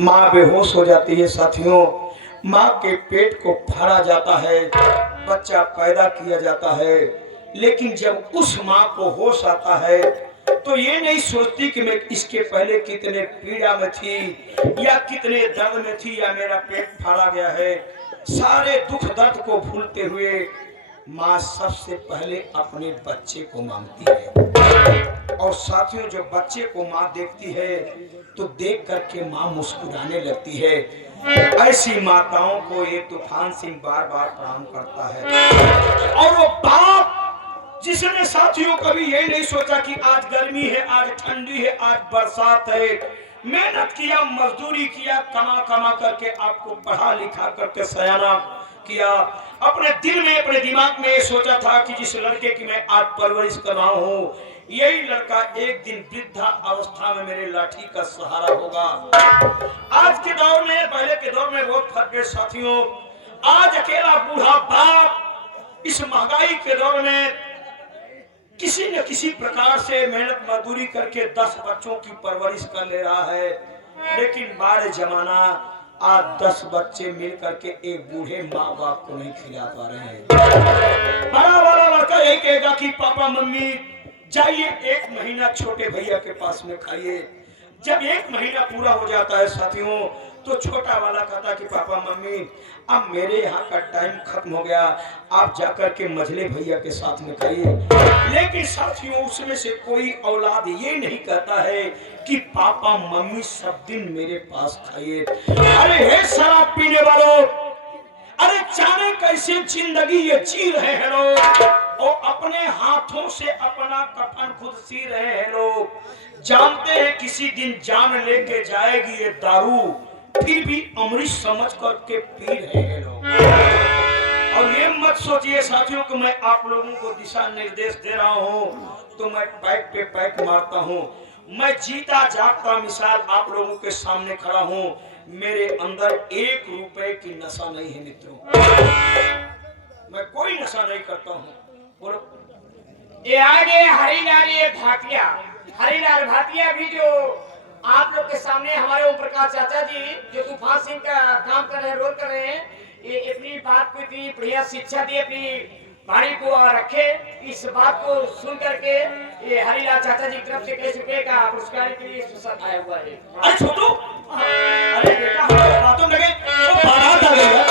माँ बेहोश हो जाती है साथियों। माँ के पेट को फाड़ा जाता है, बच्चा पैदा किया जाता है, लेकिन जब उस माँ को होश आता है तो ये नहीं सोचती कि मैं इसके पहले कितने पीड़ा में थी या कितने दर्द में थी या मेरा पेट फाड़ा गया है। सारे दुख दर्द को भूलते हुए माँ सबसे पहले अपने बच्चे को मांगती है। और साथियों, जब बच्चे को माँ देखती है तो देख करके माँ मुस्कुराने लगती है। ऐसी माताओं को ये तूफान सिंह बार बार प्रणाम करता है। और वो बाप जिसने साथियों कभी ये नहीं सोचा कि आज गर्मी है, आज ठंडी है, आज बरसात है, मेहनत किया, मजदूरी किया, कमा कमा करके आपको पढ़ा लिखा करके सयाना किया, अपने दिल में अपने दिमाग में सोचा था कि जिस लड़के की मैं आज परवरिश कर रहा हूँ, यही लड़का एक दिन वृद्धा अवस्था में मेरे लाठी का सहारा होगा। आज के दौर में पहले के दौर में बहुत फर्क है साथियों। आज अकेला बूढ़ा बाप इस महंगाई के दौर में किसी न किसी प्रकार से मेहनत मजदूरी करके 10 बच्चों की परवरिश कर ले रहा है। लेकिन बार जमाना आज 10 बच्चे मिल करके एक बूढ़े माँ बाप को नहीं खिला पा रहे हैं। बड़ा वाला लड़का यही कहेगा कि पापा मम्मी जाइए 1 महीना छोटे भैया के पास में खाइए। जब 1 महीना पूरा हो जाता है साथियों तो छोटा वाला कहता कि पापा मम्मी अब मेरे यहाँ का टाइम खत्म हो गया, आप जाकर के मझले भैया के साथ में खाइए। लेकिन साथियों उसमें से कोई औलाद ये नहीं कहता है कि पापा मम्मी सब दिन मेरे पास खाइए। अरे हे शराब पीने वालों, अरे जाने कैसे जिंदगी ये जी रहे हैं लोग, और अपने हाथों से अपना कफन खुद सी रहे हैं लोग। जानते हैं किसी दिन जान लेके जाएगी ये दारू, फिर भी अमृत समझ करके पी रहे हैं लोग। और ये मत सोचिए साथियों कि मैं आप लोगों को दिशा निर्देश दे रहा हूँ तो मैं पैक पे पैक मारता हूँ। मैं जीता जागता मिसाल आप लोगों के सामने खड़ा हूँ। मेरे अंदर 1 रुपए की नशा नहीं है मित्रों, मैं कोई नशा नहीं करता हूँ। बोलो। ये आगे हरिलाल भाटिया, हरिलाल भाटिया भी जो आप लोग के सामने हमारे ओम प्रकाश चाचा जी जो तूफान सिंह का काम कर रहे हैं, रोल कर रहे हैं, ये अपनी बात को इतनी बढ़िया शिक्षा दी, अपनी वाणी को रखे। इस बात को सुन करके ये हरिलाल चाचा जी की तरफ से ₹1 रुपए का पुरस्कार के लिए स्पेशल आया हुआ है। अरे छोटू, अरे बेटा हमारे बातों लगे तो बारात आ गई है।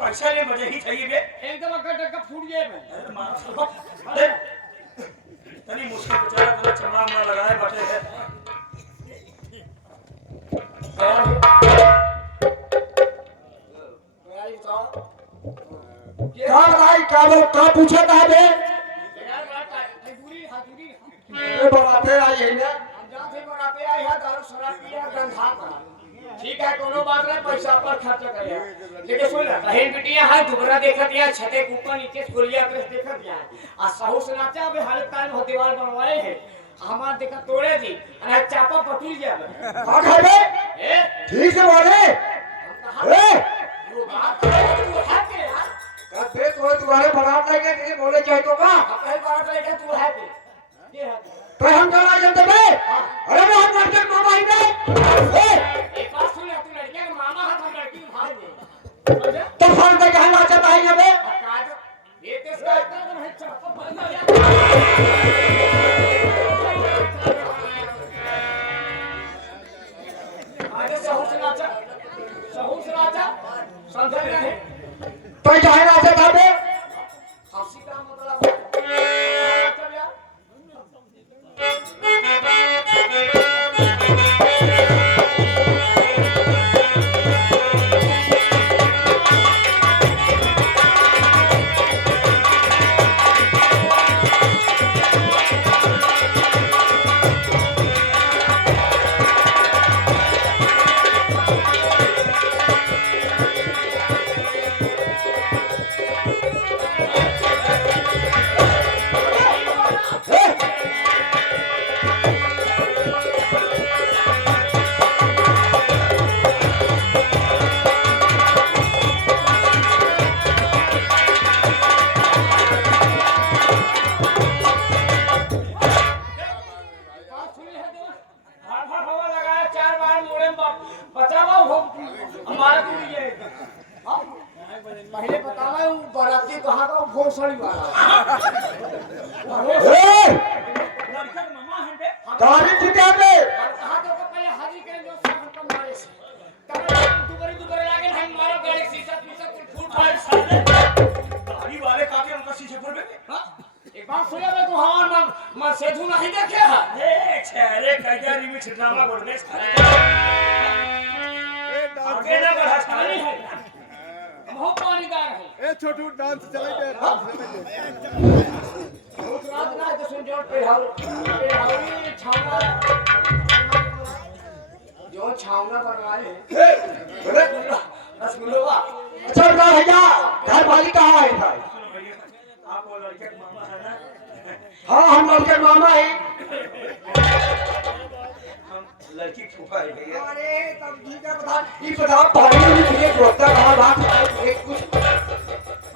पैसा ले बजे ही चाहिए बे, एकदम अगर फूट गए मैं। अरे तनी मुश्किल बेचारा को चमड़ा में लगाए बैठे है। क्या लोग क्या पूछा था बे? बराते आई है, बराते आई है, दारू शराब पिया, गंधा पड़ा। ठीक है, कोनो बात नहीं, पैसा पर खर्च करिए। लेकिन सुन, बहन बिटिया है, दुबरा देखा दिया, छते के ऊपर नीचे गोलियां प्रेस देखा दिया। आ साहू से नाचा, अबे हालत काल में दीवार बनवाए हैं। हमार देखा तोड़े दी, अरे चापा पटुल गया बे। कहां गए बे? ठीक से बोले। ए, वो बात है, तू है के यार? कब बे तो तुम्हारे बारात लेके कि बोले चाहिए तो का? अपने बारात लेके तू है के? ये है। तो हम जाना जानते बे? अरे वो हम लड़के मामा ही बे। एक बात सुन, तू लड़के का मामा है, हम लड़की भाई है। तो फोन पे कहना चाहता है ये बे? ये तो इसका इतना है, चापा पड़ना यार। समझ रहे तो जाए ना चाहता बे? हंसी का मतलब चल यार। लड़का के मामा है बे तारी छुटा पे कहा तो पहले हाजिर करें जो सब को मारे से तब दुबरे लागे हम मारो गाड़ी शीशा कुछ फूट फाड़ साले गाड़ी वाले काके उनका शीशे फोड़ बे हां एक बात सुने मैं तू हमार मैं सेधु नहीं देखे है ए छेरे कजा रिमिक्स ड्रामा बोल दे आगे ना बढ़ा पानी साले है बहुत पानीदार है ए छोटू डांस चलाई दे बहुत रात ना तो सुन जोड़ पे हाउरी छावना जो छावना बनवाए रसगुल्ला अच्छा का भैया घर वाली कहाँ है भाई आप वो लड़के के मामा है ना हाँ हम लड़के मामा है हम लड़की फूफा है भैया अरे तब ठीक है बता ये बताओ पानी में मुझे गोता कहाँ बात एक कुछ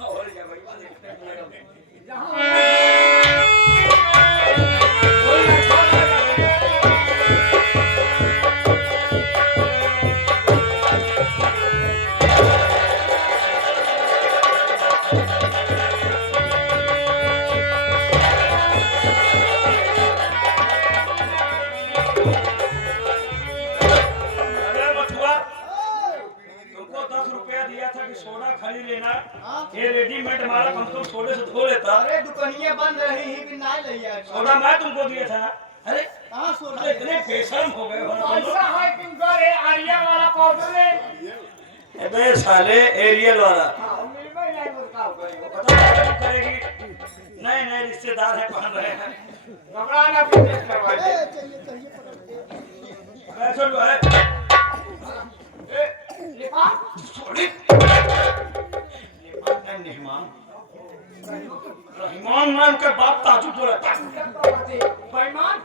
और क्या भाई अरे बटुआ तुमको 10 रुपया दिया था कि सोडा खरीद लेना ये रेडीमेड हमारा कम से कम सोडे से धो लेता अरे दुकानियां बंद रही है कि ना लिया सोडा मैं तुमको दिया था ना अरे कहाँ सोना अरे इतने बेशर्म हो गए हो ना तुम ऐसा है तुम करे आर्या वाला पाउडर ले लोग। अबे साले एरियल वाला मिल में नहीं मुर्गा करे पता नहीं क्या करेगी नए नए रिश्तेदार हैं पहन रहे हैं घबराना फिर करवा दे वैसे जो है लिखा सोडी रहमान रहमान नाम के बाप ताजू बोला था बेईमान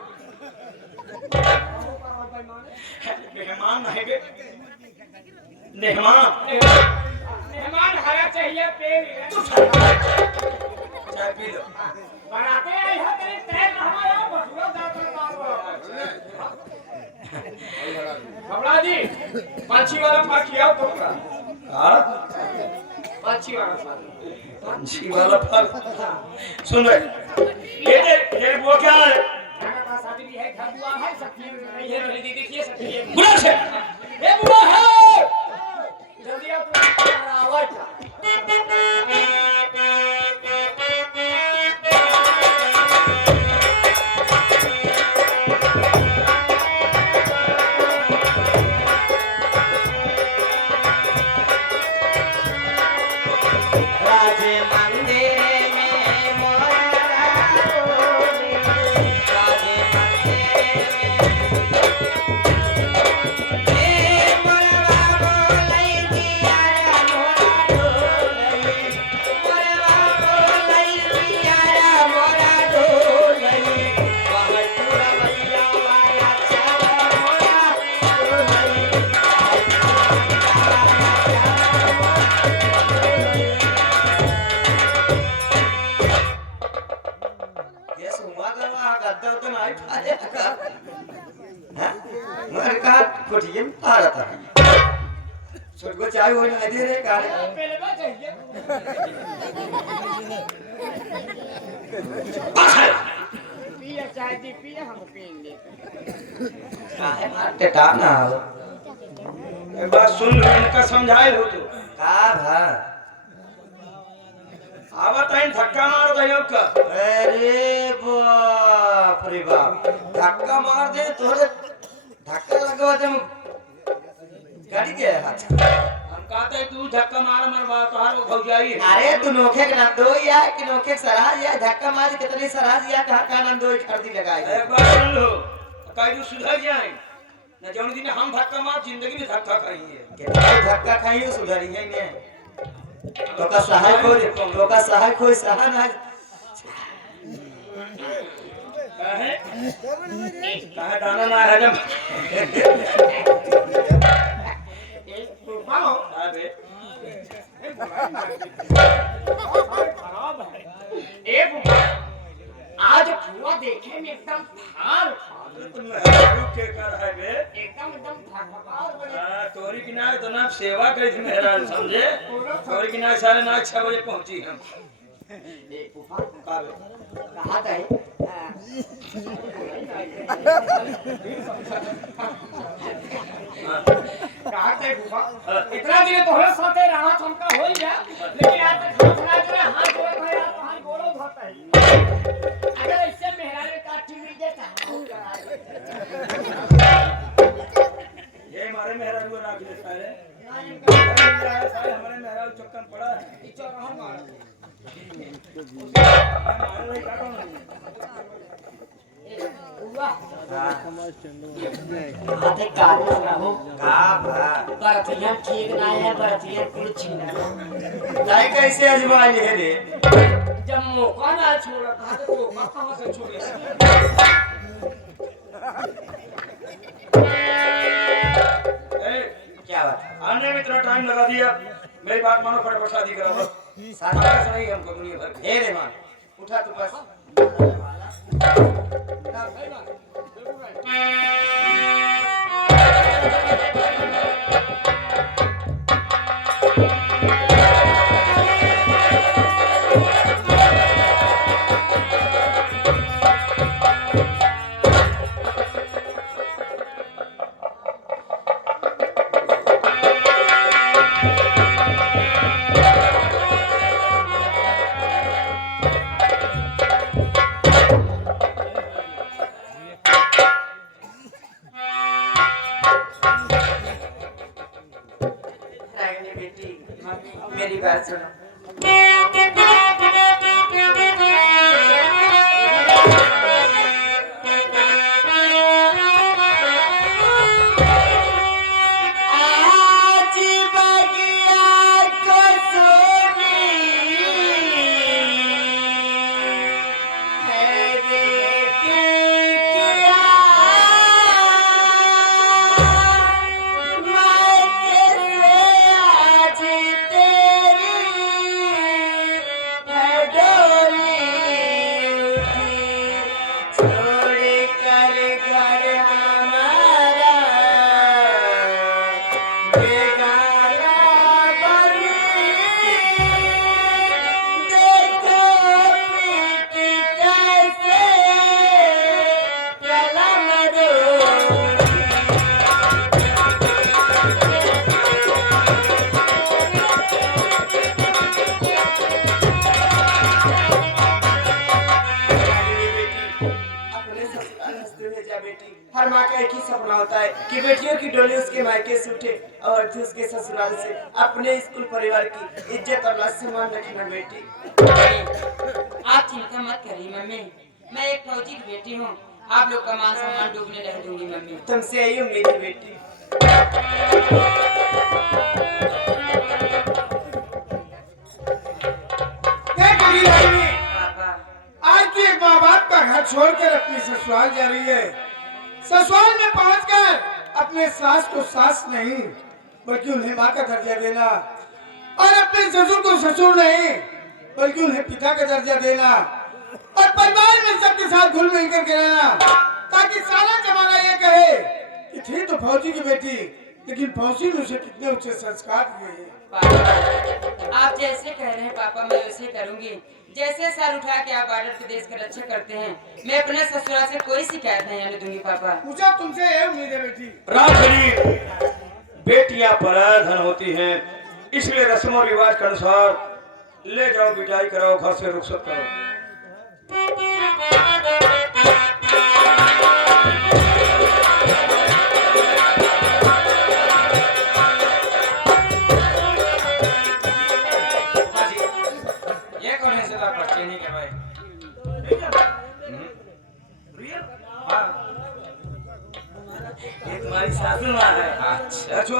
मेहमान नहीं बे मेहमान मेहमान हरा चाहिए पेड़ चाय पी लो बनाते हैं यह तेरे तेल हमारा बसुआ जाता घबरा जी पंछी वाला फल खिलाओ तो हाँ पंछी वाला फल पंछी वाला फल सुन रहे ये वो क्या है हमारे पास शादी भी है घर दुआ है सखी नहीं है मेरी दीदी देखिए सखी है बुला से ये बुआ है जल्दी आओ तुम आवाज चाय हो ना दे रे काले पहले बात चाहिए पिया चाय दी पिया हम पीएंगे काहे मारते टाप ना हो एक बात सुन लो इनका समझाए हो तो का भा आवत है धक्का मार दयो का अरे बाप रे बाप धक्का मार दे तोरे धक्का लगवा दे गाड़ी के हाथ हम कहते हैं तू धक्का मार मरवा तोहार भौजाई है अरे तू नोखे के नंदो या कि नोखे सराज या धक्का मार कितनी सराज या कहां का नंदो खर्दी लगाई एक बात सुन लो कहीं तू सुधर जाए न जौन दिन हम धक्का मार जिंदगी में धक्का खाइए कितना धक्का खाइयो सुधरी है ने तो का सहाय खोई सहा ना कहे दाना ना है जब बालो अबे खराब है एक आज पूरा देखे में एकदम फाड़ मेहरारू के कर है बे एकदम धकधकार बने हां तोरी की ना तो ना सेवा करी थी मेहरारू समझे तोरी की ना साढ़े 9 6 बजे पहुंची हम एक फूफा का बे? कहा था कहा थे फूफा इतना दिन तो हो साथे रहा हमका हो ही गया लेकिन आज तक हाथ ना जोड़े हाथ जोड़े भाई आप हाथ गोड़ो धोता है अगर इससे मेहरारे का टीवी देता ये हमारे मेहरा को राख लेता है हमारे मेहरा चक्कर पड़ा है चौराहा मार हमारे भाई का कौन आधे काले ना हो का भा बरतिया ठीक ना है बरतिया कुल छीना जाई कैसे अजमाई है रे जब मौका ना छोड़ा था तो मौका कहां से छोड़े क्या बात है? आने में इतना टाइम लगा दिया मेरी बात मानो फटाफट शादी करा बस शादी ऐसा नहीं हमको दुनिया भर के हे रे मान उठा तू बस रागिनी बेटी मेरी बात सुनो आज बगिया को सोनी है बेटी किया मैं कैसे आज तेरी है डोली उठी छोड़ कर घर हमारा बेगाना बनी देखो पीटी कैसे कलम रोती अपने ससुराल हंसते हुए जा बेटी हर माँ का एक ही सपना होता है कि बेटियों की डोली उसके मायके से उठे और अर्थी उसके ससुराल से अपने स्कूल परिवार की इज्जत और मान सम्मान रखना बेटी आप चिंता मत करिए मम्मी मैं एक फौजी की बेटी हूँ आप लोग का मान सम्मान डूबने रह दूंगी मम्मी तुमसे यही उम्मीद है बेटी पापा आज की एक माँ बाप का घर छोड़कर अपनी ससुराल जा रही है। ससुराल में पहुंचकर अपने सास को सास नहीं बल्कि उन्हें माँ का दर्जा देना और अपने ससुर को ससुर नहीं बल्कि उन्हें पिता का दर्जा देना और परिवार में सबके साथ घुल मिल कर रहना ताकि सारा जमाना ये कहे कि थी तो फौजी की बेटी लेकिन फौजी ने उसे कितने ऊंचे संस्कार दिए हैं। पापा आप जैसे कह रहे हैं पापा मैं वैसे करूंगी जैसे सर उठा के आप बॉर्डर पे देश का रक्षा करते हैं मैं अपने ससुराल से कोई शिकायत नहीं आने दूंगी पापा मुझे तुमसे ये उम्मीद है बेटी। राखड़ी बेटियां पराधन होती हैं इसलिए रस्म और रिवाज के अनुसार ले जाओ बिटाई कराओ घर से रुखसत करो ये कौन है सदा पर्चे नहीं के भाई ये तुम्हारी सासू माँ है अच्छा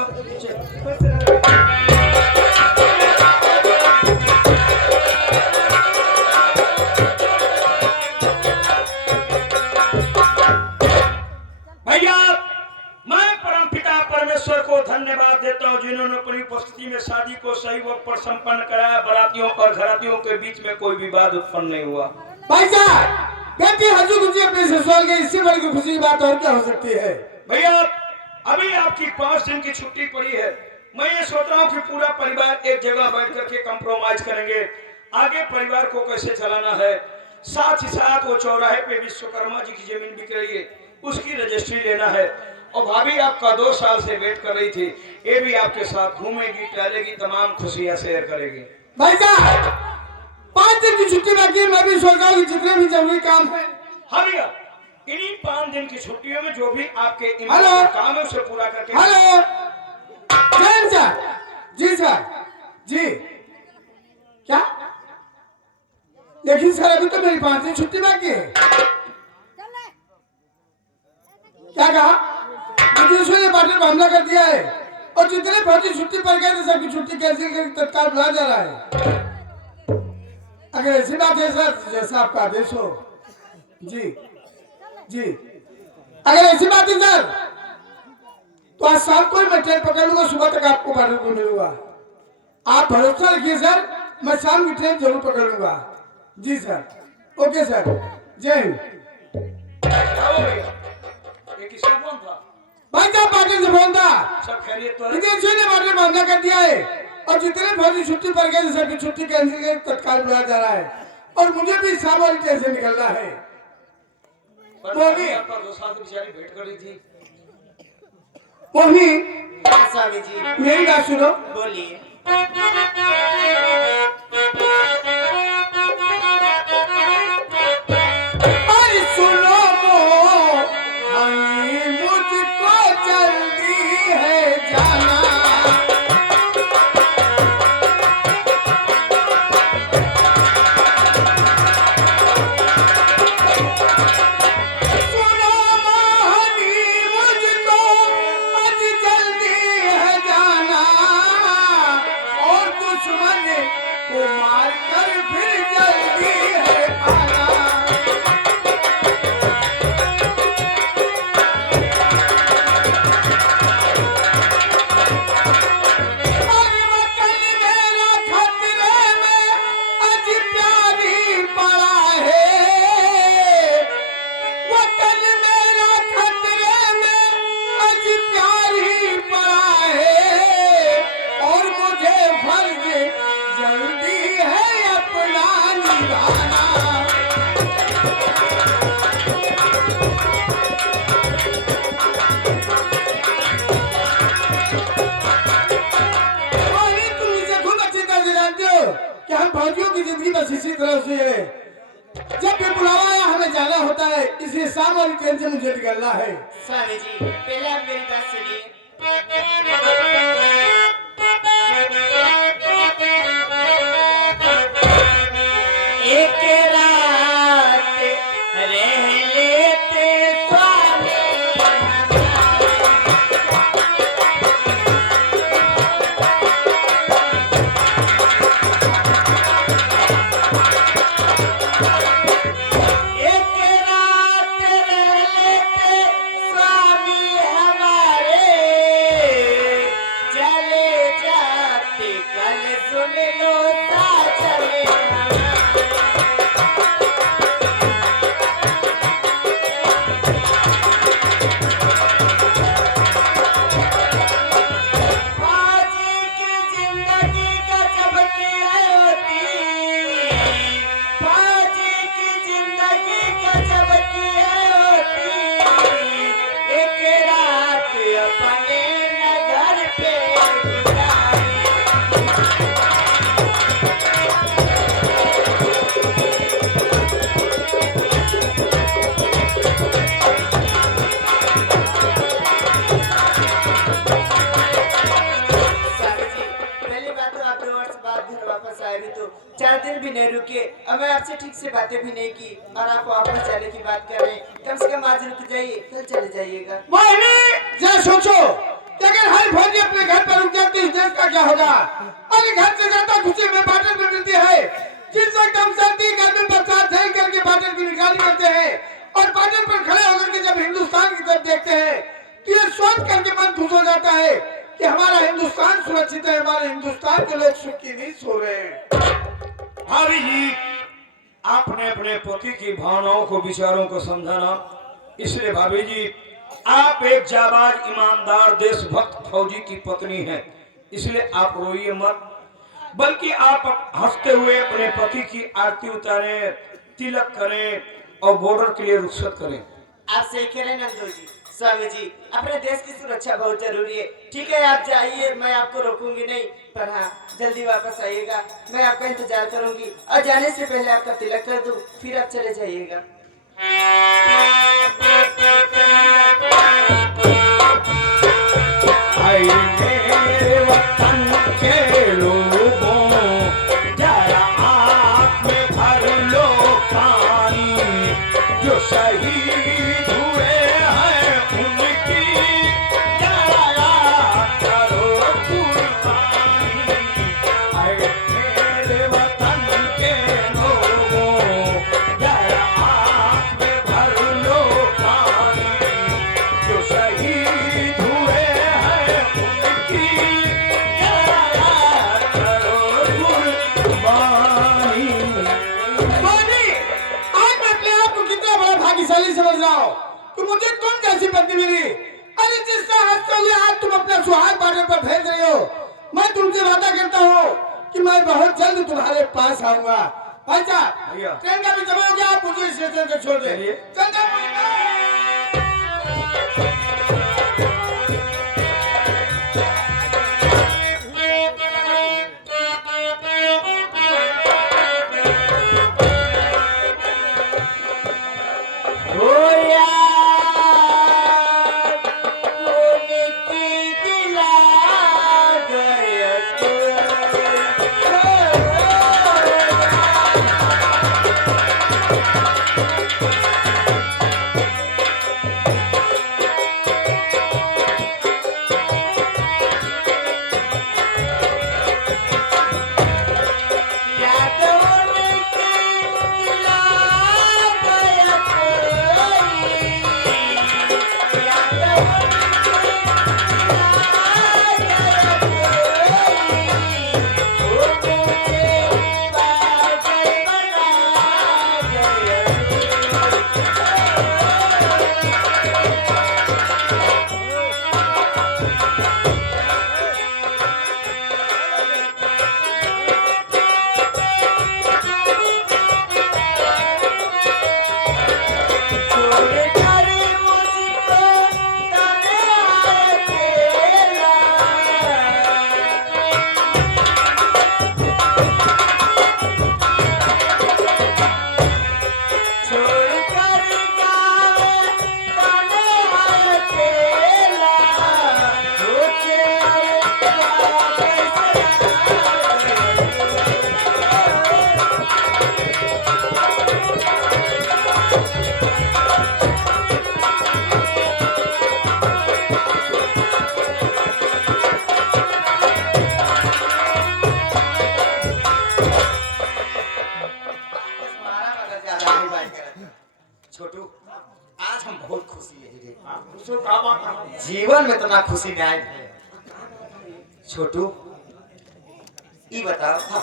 भैया मैं परमपिता परमेश्वर को धन्यवाद देता हूँ जिन्होंने अपनी उपस्थिति में शादी को सही वक्त पर संपन्न कराया बरातियों और घरातियों के बीच में कोई विवाद उत्पन्न नहीं हुआ। भाई साहब बेटी हजू गुजी अपने ससुराल गई इससे बड़ी कोई खुशी की बात और क्या हो सकती है। भैया अभी आपकी 5 दिन की छुट्टी पड़ी है मैं ये सोच रहा हूँ कि पूरा परिवार एक जगह बैठ करके कंप्रोमाइज करेंगे आगे परिवार को कैसे चलाना है। साथ ही साथ वो चौराहे पे विश्वकर्मा जी की जमीन बिक रही है, उसकी रजिस्ट्री लेना है। और भाभी आपका 2 साल से वेट कर रही थी, ये भी आपके साथ घूमेगी, टहलेगी, तमाम खुशियां शेयर करेगी। भाई साहब 5 दिन की छुट्टी बाकी है, मैं भी सोच रहा हूँ कि जितने भी जरूरी काम है। हाँ भैया, इन्हीं 5 दिन की छुट्टियों में जो भी आपके हेलो। काम है उसे पूरा करके। Hello Jain sir. जी सर जी। क्या? लेकिन सर अभी तो मेरी 5 दिन छुट्टी बाकी है। क्या कहा? ब्रिटिशों ने पार्टी पर हमला कर दिया है और जितने फौजी छुट्टी पर गए थे सबकी छुट्टी कैंसिल कर तत्काल बुलाया जा रहा है। अगर ऐसी बात है सर, जैसा आपका आदेश हो। जी जी, अगर ऐसी बात है सर तो आज शाम को ही मैं ट्रेन पकड़ लूंगा, सुबह तक आपको बॉर्डर पर मिलूंगा। आप भरोसा रखिए सर, मैं शाम की ट्रेन जरूर पकड़ लूंगा। जी सर। ओके सर, जय हिंद। ये किसका फोन था? भाई साहब पाटिल से फोन था। सब खैरियत तो है? विदेशियों ने बॉर्डर पर हमला कर दिया है और जितने फौजी छुट्टी पर गए सबकी छुट्टी कैंसिल कर तत्काल बुलाया जा रहा है और मुझे भी शाम वाली ट्रेन से निकलना है। मोहिनी, आपका 2 साल से बेचारी वेट कर रही थी। मोहिनी हाँ स्वामी जी मेरी बात सुनो। बोलिए। अरे सुनो मोहिनी, मुझको जल्दी है जाना। सुनो मोहिनी, मुझको आज जल्दी है जाना और दुश्मन को मार कर फिर जल्दी है आना। अरे वतन मेरा खतरे में आज प्यारी पड़ा है। वतन मेरा खतरे में आज प्यारी पड़ा है और मुझे फर्ज जल्दी है अपना निभाना। मोहिनी, तुम इसे खूब अच्छी तरह से जानते हो कि हम फौजियों की जिंदगी बस इसी तरह से है। जब भी बुलावा आया हमें जाना होता है, इसलिए शाम वाली ट्रेन से मुझे निकलना है। स्वामी जी पहले आप मेरी बात सुनिए। एक रात रह लेते स्वामी एक रात रह लेते स्वामी हमारे, चले जाते कल सुन लो चले फौजी की जिंदगी गजब की होती, फौजी की जिंदगी गजब की होती, एक रात अपने नगर पे बिताई। स्वामी जी पहली बात तो आप 2 वर्ष बाद घर वापस आए भी तो 4 दिन भी नहीं रुके और मैं आपसे ठीक से बातें भी नहीं की और आप वापस जाने की बात कर रहे हैं। कम से कम आज रुक जाइए, कल चले जाइएगा। मोहिनी, जरा सोचो कि अगर हर फौजी अपने घर पर रुक जाए तो इस देश का क्या होगा। अरे घर से ज्यादा खुशी हमें बादल में मिलती है। जिस वक्त हम सर्दी गर्मी बरसात झेल करके बादल की निगरानी करते हैं और बादल पर खड़े होकर के जब हिंदुस्तान की तरफ देखते हैं तो ये सोच करके मन खुश हो जाता है कि हमारा हिंदुस्तान सुरक्षित है, हमारे हिंदुस्तान के लोग सुख की नींद सो रहे हैं। भाभी जी, आपने अपने पति की भावनाओं को, विचारों को समझाना, इसलिए भाभी जी आप एक जाबाज ईमानदार देशभक्त फौजी की पत्नी हैं, इसलिए आप रोइए मत। बल्कि आप हंसते हुए अपने पति की आरती उतारें, तिलक करें और बॉर्डर के लिए रुखसत करें। आप सही कह रहे हैं नंदू जी। स्वामी जी, अपने देश की सुरक्षा बहुत जरूरी है। ठीक है, आप जाइए, मैं आपको रोकूंगी नहीं, पर हाँ जल्दी वापस आइएगा। मैं आपका इंतजार करूंगी और जाने से पहले आपका तिलक कर दूं, फिर आप चले जाइएगा। हाय मेरे वतन के लोगों, जरा आँख में भर लो पानी, जो शहीद हुए हैं उनकी जरा याद करो कुर्बानी। हाय मेरे वतन के लोगों, जरा आँख में भर लो पानी, जो शहीद हुए हैं उनकी जरा याद करो कुर्बानी। बानी, आज मैं अपने आप को कितना बड़ा भाग्यशाली समझ रहा हूँ कि मुझे तुम जैसी पत्नी मिली। अरे जिससे हंसते हुए आज तुम अपना सुहाग बाटे पर भेज रही हो, मैं तुमसे वादा करता हूँ कि मैं बहुत जल्द तुम्हारे पास आऊंगा। भाई साहब, भैया। ट्रेन का भी समय हो गया, आप मुझे स्टेशन से छोड़ दे। चलिए। चल जाओ। छोटू, आज हम बहुत खुशी है। जीवन में इतना खुशी नहीं आई। छोटू, ये बताओ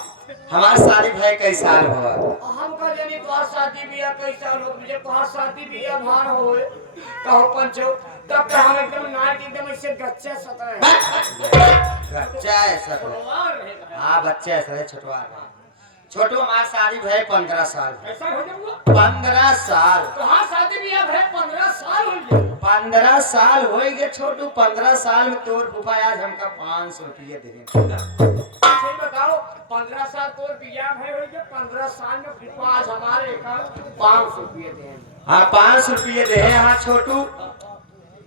हमारे शादी भाई कई साल हुआ? हम का जानी तोहार शादी बिया कैसा हो, मुझे तोहार शादी बिया भार होए कहो पंचो, तब तक हम एकदम नाक एकदम ऐसे गच्चे सता है। बच्चा ऐसा तो हाँ, बच्चा ऐसा है छोटवा। छोटू, हमारा शादी भाई 15 साल। ऐसा हो जाऊंगा 15 साल। तोहार शादी बिया भाई 15 साल हो गए। 15 साल हो गए छोटू। 15 साल में तोर फूफा आज हमका 500 रुपये दे। सही बताओ, 15 साल तोर बिया भाई हो गए, 15 साल में फूफा आज हमारे का 500 रुपये दे। हाँ, 500 रुपये दे। हाँ छोटू,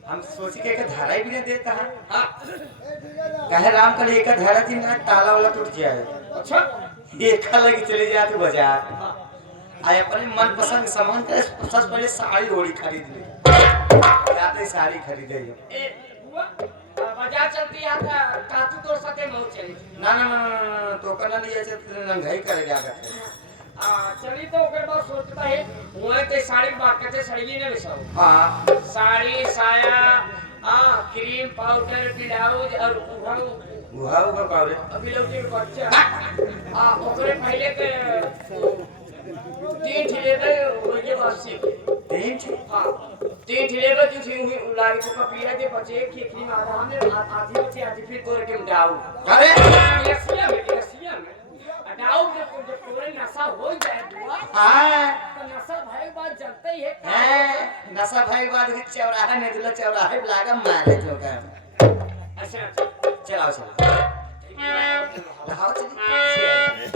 हम सोच के एक धारा भी नहीं देता है। हाँ कहे राम कर एक धारा दिन ताला वाला टूट जाए, अच्छा, देखा लगी चले जाए तो बाजार आए अपने मन पसंद सामान के सबसे पहले साड़ी ओड़ी खरीद ले, जाते साड़ी खरीदे। ए बुआ बाजार चलती है का कातू तोर साथे मऊ चली। ना ना ना ना तो करना नहीं ऐसे नंगाई करे क्या करते। चली तो ओकर बाद सोचता है हुए ते साड़ी बात करते साड़ी ने बेसाओ। हाँ, साड़ी साया क्रीम पाउडर ब्लाउज और गुहाऊ का पावरे अभी लोग के बच्चा ओकरे पहले के तीन ठिले दे ओके वासी तीन थी। तीन ठिले दे तू थी लागे तो कपिया दे बचे खेखरी में आधा में आधी बचे आधी फिर तोड़ के डाऊ। अरे रसिया में गाँव में जब पूरे नशा हो जाए बुआ हाँ तो नशा भाई बात जनता ही है हैं, नशा भाई बाद ही चौराहा में दूल्हा चौराहे पे लागा मारे चौका अच्छा चलाओ चलो लाओ चलिए